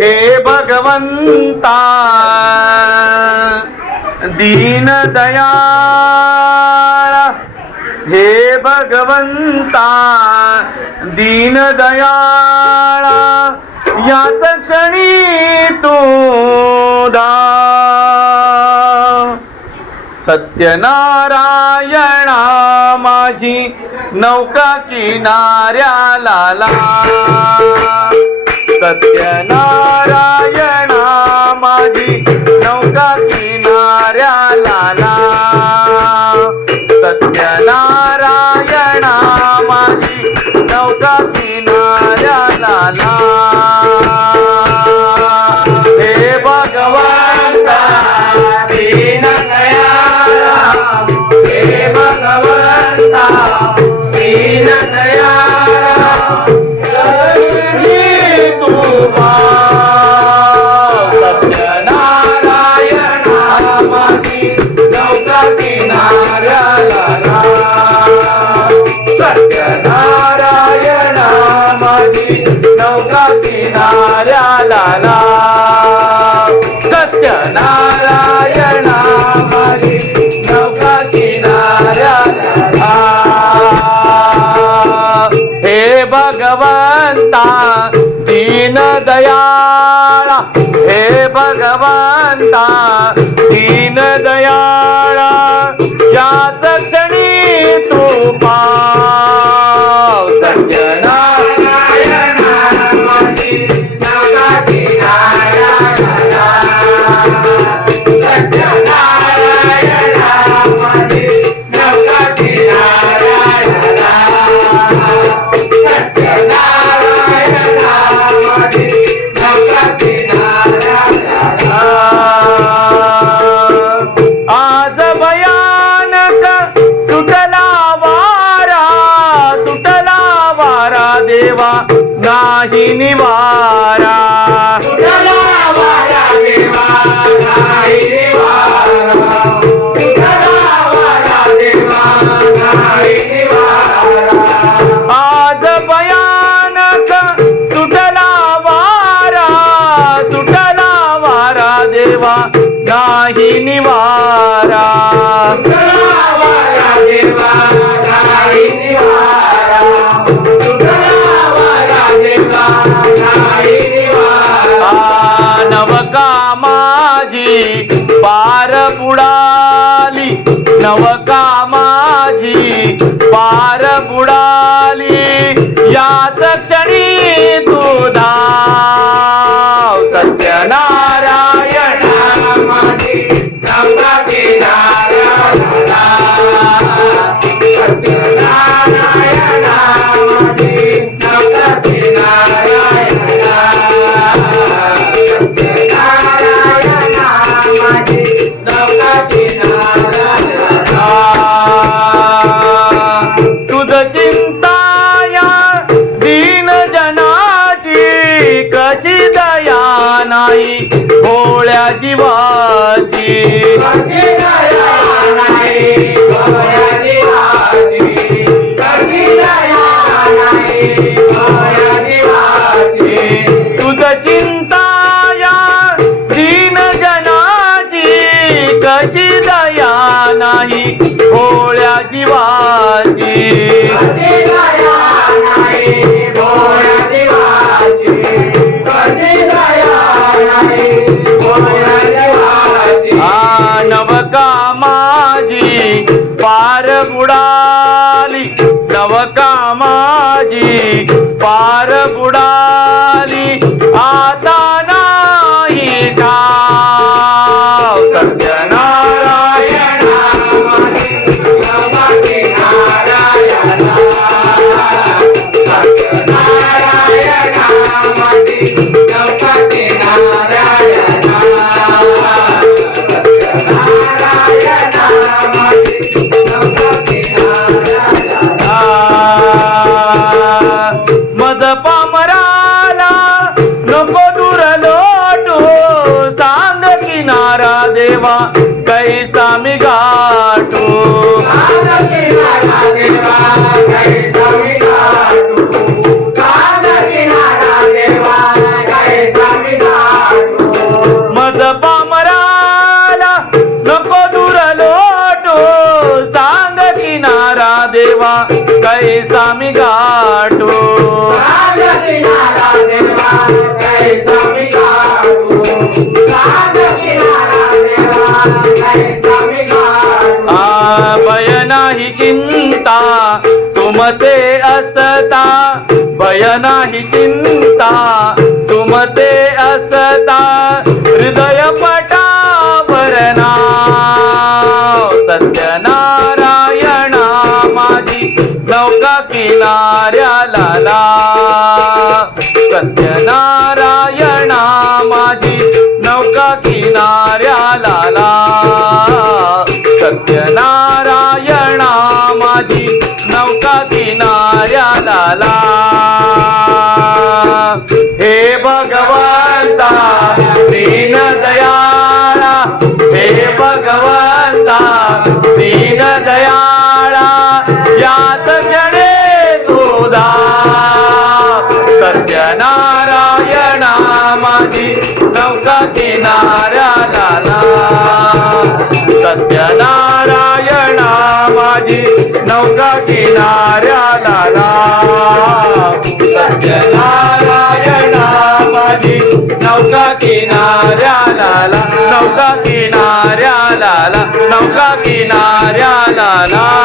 हे भगवंता दीन दयाळ, हे भगवंता दीन दयाळ, याच क्षणी तू धाव. सत्यनारायणा माझी नौका किनाऱ्याला लाव. सत्यनारायणा माझी नौका किनाऱ्याला लाव. सत्यनारायणा माझी नौका किनाऱ्याला लाव. हे भगवंता दीन दयाळा, हे भगवंता दीन दयाळा, तू सत्यनारायणा माझी नौका किनाऱ्याला लाव. सत्यनारायणा माझी नौका किनाऱ्याला लाव. सत्यनारायणा माझी नौका किनाऱ्याला लाव. हे भगवंता दीन दयाळा, हे भगवंता दीन दयाळा, याच क्षणी तू पाव. सत्यनारायणा माझी नौका किनाऱ्याला लाव. सत्यनारायणा माझी नौका किनाऱ्याला लाव. सत्यनारायणा माझी नौका किनाऱ्याला लाव. आज भयानक सुटला वारा देवा नाही निवारा. सुटला वारा देवा नाही निवारा. सुटला वारा देवा नाही निवारा. आज भयानक सुटला वारा देवा नाही निवारा. सुटला वारा देवा नाही निवारा. सुटला वारा देवा नाही निवारा. नवका माझी पार बुडाली, नवका माझी पार बुडाली, याच क्षणी तू धाव. सत्यनारायणा माझी नौका किनाऱ्याला लाव. सत्यनारायणा माझी नौका किनाऱ्याला लाव. सत्यनारायणा माझी नौका किनाऱ्याला लाव. तुझ चिंता या दीन जनाची, कशी दया नाही भोळ्या जीवाची. कशी दया नाही भोळ्या जीवाची. कशी दया नाही भोळ्या जीवाची. तुझ चिंता या दीन जनाची, कशी दया नाही भोळ्या जीवाची. कशी दया नाही भोळ्या जीवाची. कशी दया नाही भोळ्या जीवाची. नवका माझी पार बुडाली, नवका माझी पार बुडाली, आता नाही ठाव. सत्यनारायणा माझी नौका किनाऱ्याला लाव. सत्यनारायणा माझी नौका किनाऱ्याला लाव. सत्यनारायणा माझी नौका किनाऱ्याला लाव. मज पामराला नको दूर लोटू, सांग किनारा देवा कैसा मी गाठू. सांग किनारा देवा कैसा मी गाठू. सांग किनारा देवा कैसा मी गाठू. कैसा मी गाठू सांग किनारा देवा कैसा मी गाठू सांग किनारा देवा कैसा मी गाठू भय नाही चिंता तुमचे असता भय नाही चिंता तुमचे असता हृदय पटावर नाव सत्यनारायणा माझी नौका किनाऱ्याला लाव सत्यनारायणा माझी नौका किनाऱ्याला लाव सत्यनारायणा माझी नौका किनाऱ्याला लाव हे भगवंता दीन दयाळा हे भगवंता दीन दयाळा यात क्षणे तुझा सत्यनारायणा माझी नौका किनाऱ्याला लाव सत्यनारायणा माझी नौका किनाऱ्याला लाव सत्यनारायणा माझी नौका किनाऱ्याला लाव नौका किनाऱ्याला लाव नौका किनाऱ्याला लाव